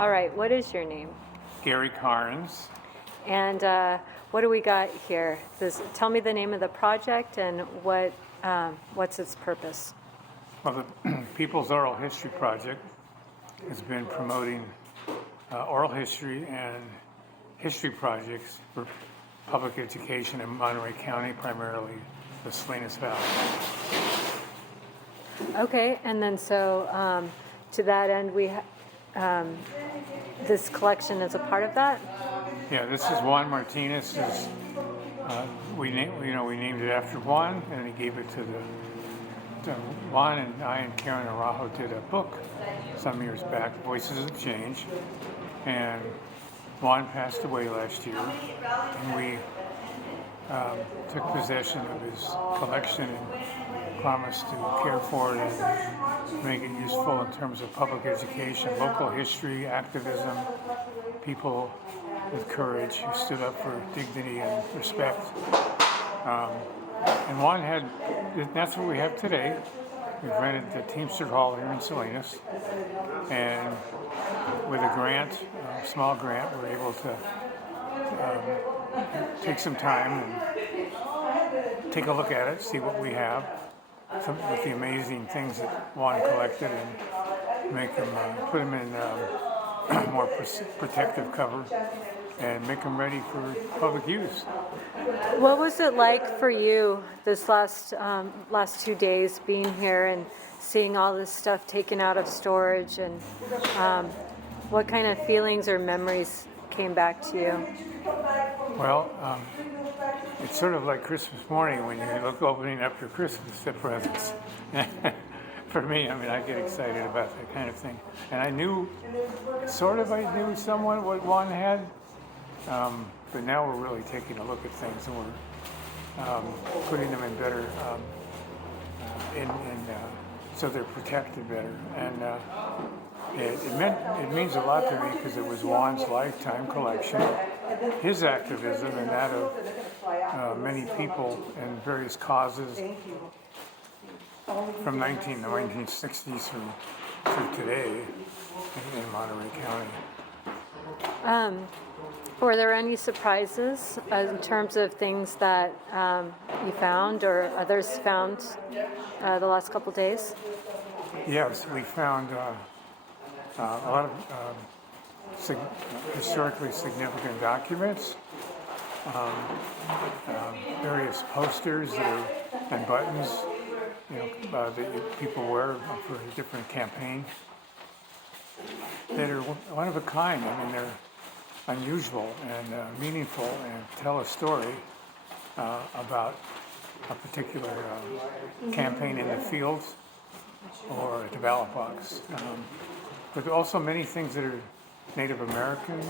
All right, what is your name? Gary Karnes. And what do we got here? Tell me the name of the project and what's its purpose. Well, the People's Oral History Project has been promoting oral history and history projects for public education in Monterey County, primarily the Salinas Valley. Okay, and then so to that end, this collection is a part of that? Yeah, this is Juan Martinez. We named it after Juan, and he gave it to Juan and I and Karen Araujo did a book some years back, Voices of Change, and Juan passed away last year, and we took possession of his collection and promised to care for it and make it useful in terms of public education, local history, activism, people with courage who stood up for dignity and respect. And Juan that's what we have today. We've rented the Teamster Hall here in Salinas, and with a grant, a small grant, we're able to take some time and take a look at it, see what we have, with the amazing things that Juan collected, and make them, put them in more protective cover, and make them ready for public use. What was it like for you this last 2 days being here and seeing all this stuff taken out of storage, and what kind of feelings or memories came back to you? Well, it's sort of like Christmas morning when you look opening up your Christmas presents. For me, I get excited about that kind of thing. And I knew somewhat what Juan had, but now we're really taking a look at things, and we're putting them in better, so they're protected better. And it means a lot to me because it was Juan's lifetime collection, his activism, and that of many people and various causes from the 1960s through today in Monterey County. Were there any surprises in terms of things that you found or others found the last couple days? Yes, we found a lot of historically significant documents, various posters and buttons, that people wear for a different campaign, that are one of a kind. They're unusual and meaningful and tell a story about a particular campaign in the fields or at the ballot box. But also many things that are Native American,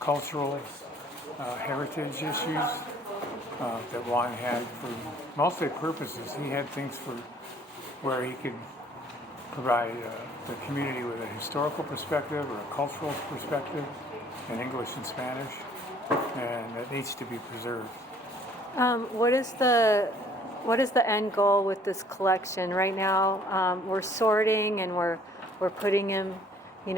cultural, heritage issues that Juan had for multi-purposes. He had things for where he could provide the community with a historical perspective or a cultural perspective in English and Spanish, and that needs to be preserved. What is the end goal with this collection? Right now, we're sorting and we're putting them, in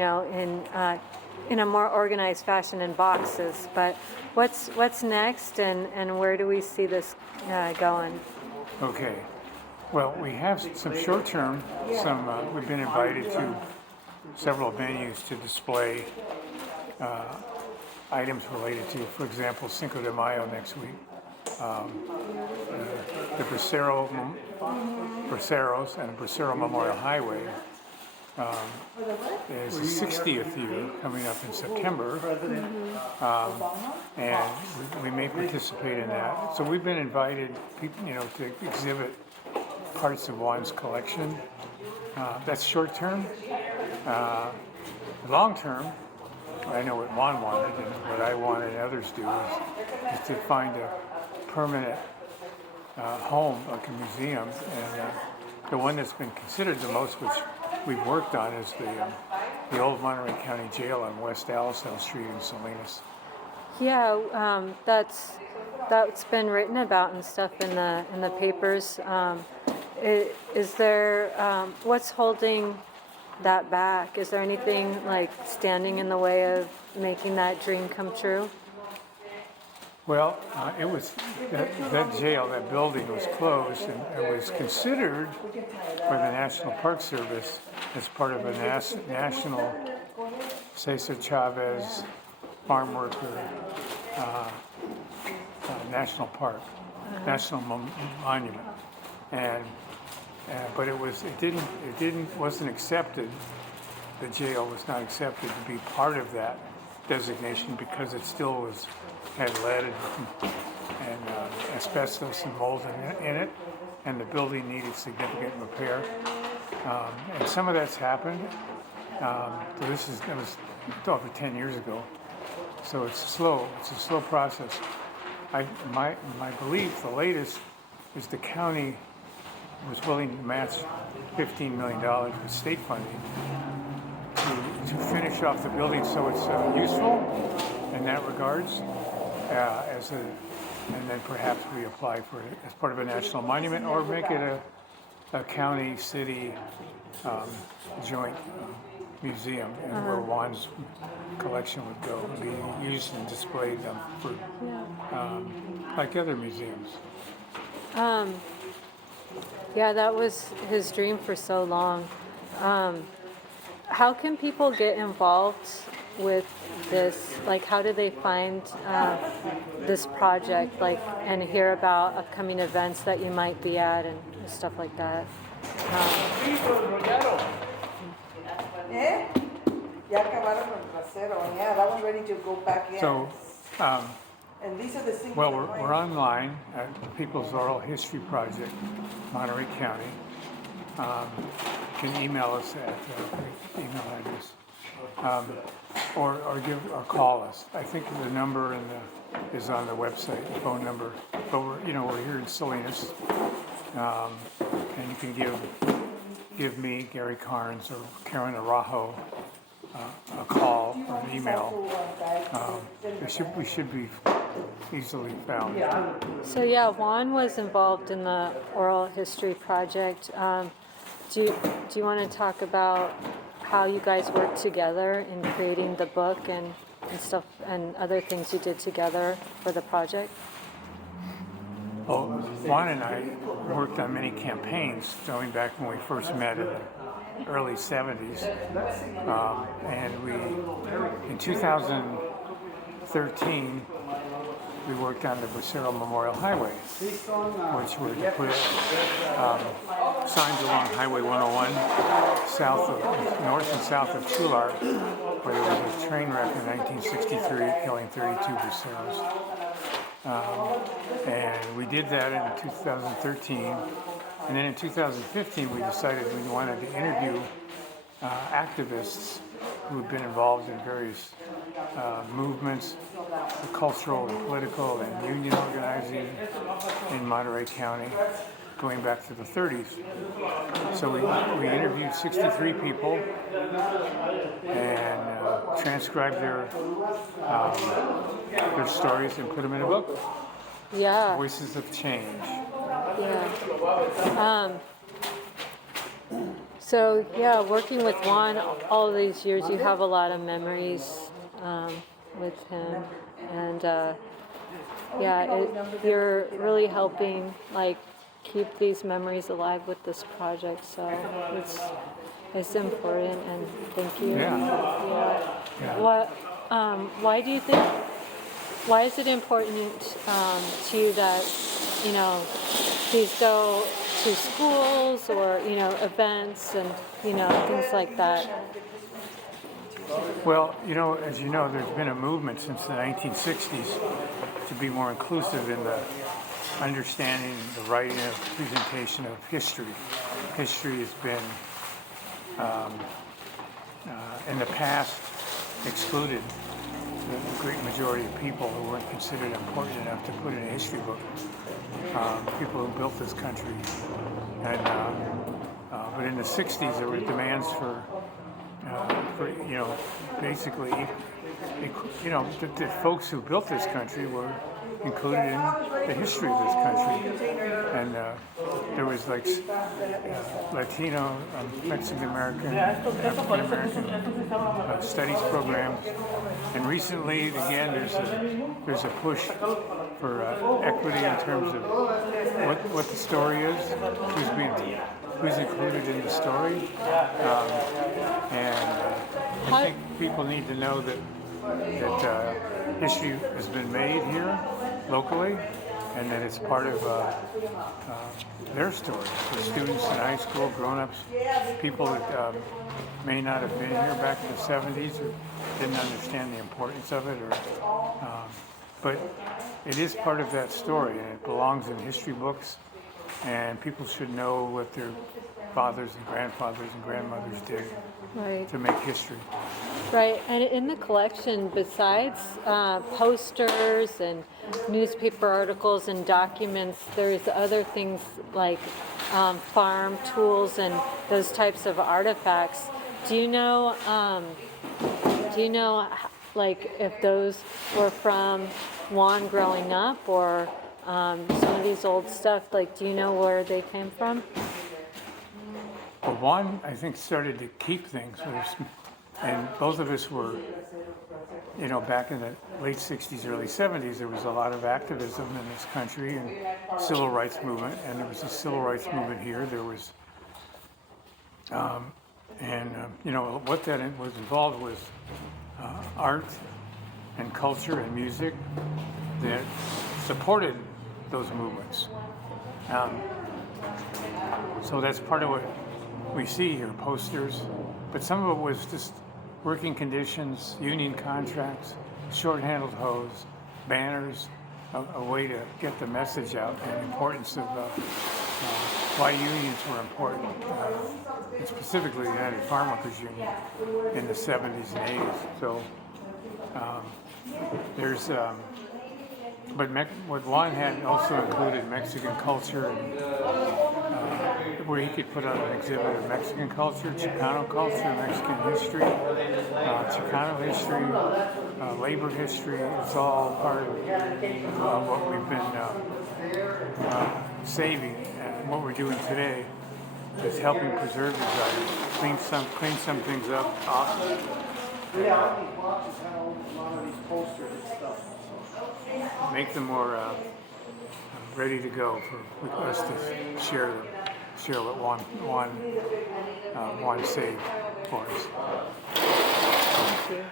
a more organized fashion in boxes. But what's next, and where do we see this going? Okay. Well, we have some short-term. We've been invited to several venues to display items related to, for example, Cinco de Mayo next week. The Braceros and Bracero Memorial Highway is the 60th year coming up in September, and we may participate in that. So we've been invited, to exhibit parts of Juan's collection. That's short term. Long term, I know what Juan wanted, and what I want and others do is to find a permanent home, like a museum. And the one that's been considered the most, which we've worked on, is the old Monterey County Jail on West Alisal Street in Salinas. Yeah, that's been written about and stuff in the papers. Is there what's holding that back? Is there anything like standing in the way of making that dream come true? Well, it was that jail, that building was closed, and it was considered by the National Park Service as part of a national Cesar Chavez farm worker national park, national monument, and but it wasn't accepted. The jail was not accepted to be part of that designation because it still had lead and asbestos and mold in it, and the building needed significant repair. And some of that's happened. So that was over 10 years ago. So it's slow. It's a slow process. My belief, the latest, is the county was willing to match $15 million with state funding to finish off the building so it's useful in that regards, and then perhaps we apply for it as part of a national monument or make it a county-city joint museum, and where Juan's collection would go, be used and displayed for like other museums. Yeah, that was his dream for so long. How can people get involved with this? Like, how do they find this project, like, and hear about upcoming events that you might be at and stuff like that? Ya acabaron el trasero. Yeah, that one's ready to go back in. So, and these are the things. well, we're online at People's Oral History Project, Monterey County. You can email us at email address, or call us. I think the number is on the website, the phone number. But we're here in Salinas, and you can give me, Gary Karnes, or Karen Araujo a call or an email. We should be easily found. So yeah, Juan was involved in the Oral History Project. Do you want to talk about how you guys worked together in creating the book and stuff and other things you did together for the project? Well, Juan and I worked on many campaigns going back when we first met in the early 70s. And in 2013, we worked on the Bracero Memorial Highway, which were to put signs along Highway 101 north and south of Chular, where there was a train wreck in 1963 killing 32 Braceros. And we did that in 2013. And then in 2015, we decided we wanted to interview activists who had been involved in various movements, cultural and political and union organizing in Monterey County, going back to the 30s. So we interviewed 63 people and transcribed their stories and put them in a book. Yeah. Voices of Change. Yeah. So yeah, working with Juan all these years, you have a lot of memories with him, and you're really helping like keep these memories alive with this project. So it's important, and thank you. Yeah. Why do you think? Why is it important to you that these go to schools or events and things like that? Well, as you know, there's been a movement since the 1960s to be more inclusive in the understanding, the writing, and presentation of history. History has been, in the past, excluded the great majority of people who weren't considered important enough to put in a history book. People who built this country. And but in the 60s, there were demands for basically, the folks who built this country were included in the history of this country. And there was like Latino, Mexican American, African American studies programs. And recently, again, there's a push for equity in terms of what the story is, who's included in the story, and I think people need to know that history has been made here locally, and that it's part of their story. For students in high school, grown-ups, people that may not have been here back in the 70s or didn't understand the importance of it, but it is part of that story, and it belongs in history books, and people should know what their fathers and grandfathers and grandmothers did to make history. Right, and in the collection, besides posters and newspaper articles and documents, there's other things like farm tools and those types of artifacts. Do you know, like, if those were from Juan growing up, or some of these old stuff? Like, do you know where they came from? Well, Juan, I think, started to keep things, and both of us were, back in the late 60s, early 70s, there was a lot of activism in this country and civil rights movement, and there was a civil rights movement here. There was, what that was involved was art and culture and music that supported those movements. So that's part of what we see here, posters, but some of it was just working conditions, union contracts, short-handled hose, banners, a way to get the message out, and the importance of why unions were important, and specifically the United Farm Workers Union in the 70s and 80s. So there's, but what Juan had also included Mexican culture, and where he could put on an exhibit of Mexican culture, Chicano culture, Mexican history, Chicano history, labor history. It's all part of what we've been saving, and what we're doing today is helping preserve these items, clean some things up, make them more ready to go for us to share what Juan saved for us.